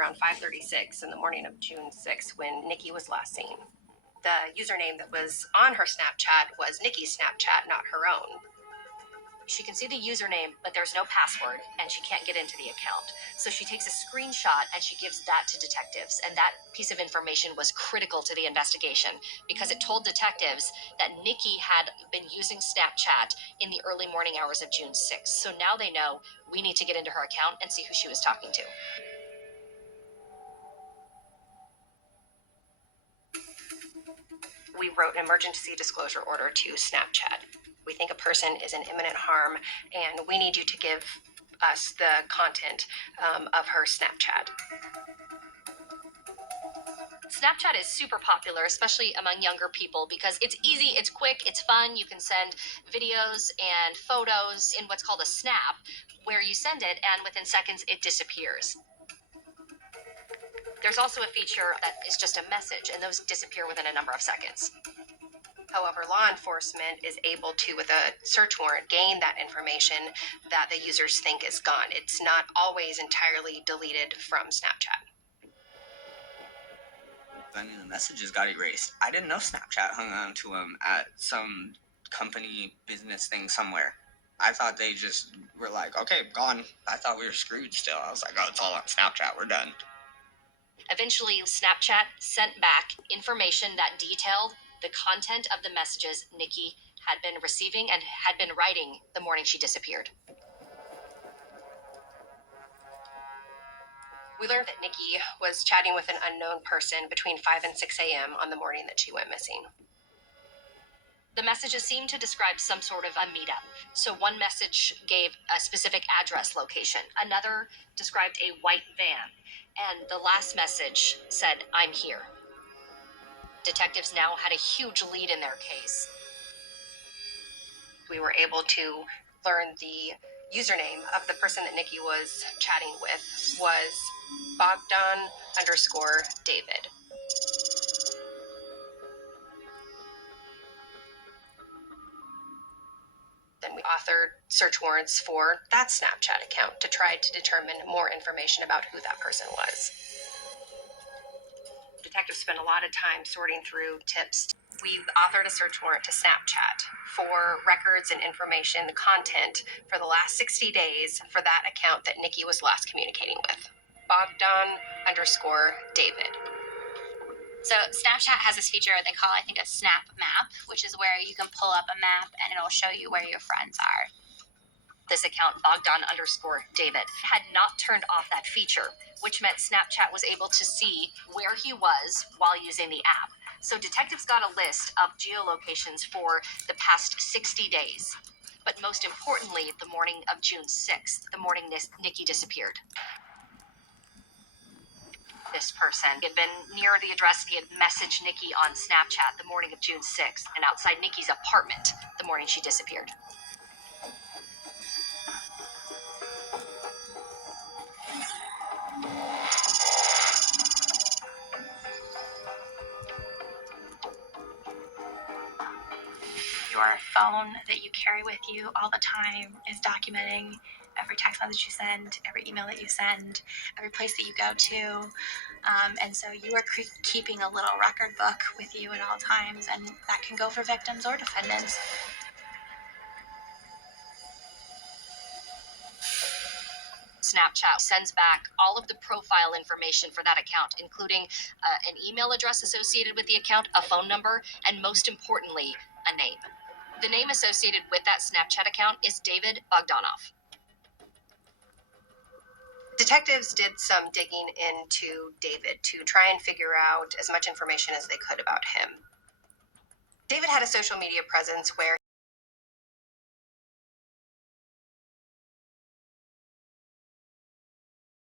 around 5:36 in the morning of June 6th when Nikki was last seen. The username that was on her Snapchat was Nikki's Snapchat, not her own. She can see the username, but there's no password, and she can't get into the account. So she takes a screenshot and she gives that to detectives. And that piece of information was critical to the investigation because it told detectives that Nikki had been using Snapchat in the early morning hours of June 6th. So now they know we need to get into her account and see who she was talking to. We wrote an emergency disclosure order to Snapchat. We think a person is in imminent harm, and we need you to give us the content of her Snapchat. Snapchat is super popular, especially among younger people, because it's easy, it's quick, it's fun. You can send videos and photos in what's called a snap, where you send it and within seconds it disappears. There's also a feature that is just a message, and those disappear within a number of seconds. However, law enforcement is able to, with a search warrant, gain that information that the users think is gone. It's not always entirely deleted from Snapchat. I mean, the messages got erased. I didn't know Snapchat hung on to them at some company business thing somewhere. I thought they just were like, okay, gone. I thought we were screwed still. I was like, oh, it's all on Snapchat. We're done. Eventually, Snapchat sent back information that detailed the content of the messages Nikki had been receiving and had been writing the morning she disappeared. We learned that Nikki was chatting with an unknown person between 5 and 6 a.m. on the morning that she went missing. The messages seemed to describe some sort of a meetup. So one message gave a specific address location. Another described a white van. And the last message said, "I'm here." Detectives now had a huge lead in their case. We were able to learn the username of the person that Nikki was chatting with was Bogdan_David. Then we authored search warrants for that Snapchat account to try to determine more information about who that person was. Detectives spent a lot of time sorting through tips. We authored a search warrant to Snapchat for records and information, the content for the last 60 days for that account that Nikki was last communicating with. Bogdan_David. So Snapchat has this feature they call, I think, a snap map, which is where you can pull up a map and it'll show you where your friends are. This account, Bogdan_David, had not turned off that feature, which meant Snapchat was able to see where he was while using the app. So detectives got a list of geolocations for the past 60 days. But most importantly, the morning of June 6th, the morning Nikki disappeared. This person had been near the address he had messaged Nikki on Snapchat the morning of June 6th and outside Nikki's apartment the morning she disappeared. Your phone that you carry with you all the time is documenting every text message you send, every email that you send, every place that you go to. And so you are keeping a little record book with you at all times, and that can go for victims or defendants. Snapchat sends back all of the profile information for that account, including an email address associated with the account, a phone number, and most importantly, a name. The name associated with that Snapchat account is David Bogdanov. Detectives did some digging into David to try and figure out as much information as they could about him. David had a social media presence where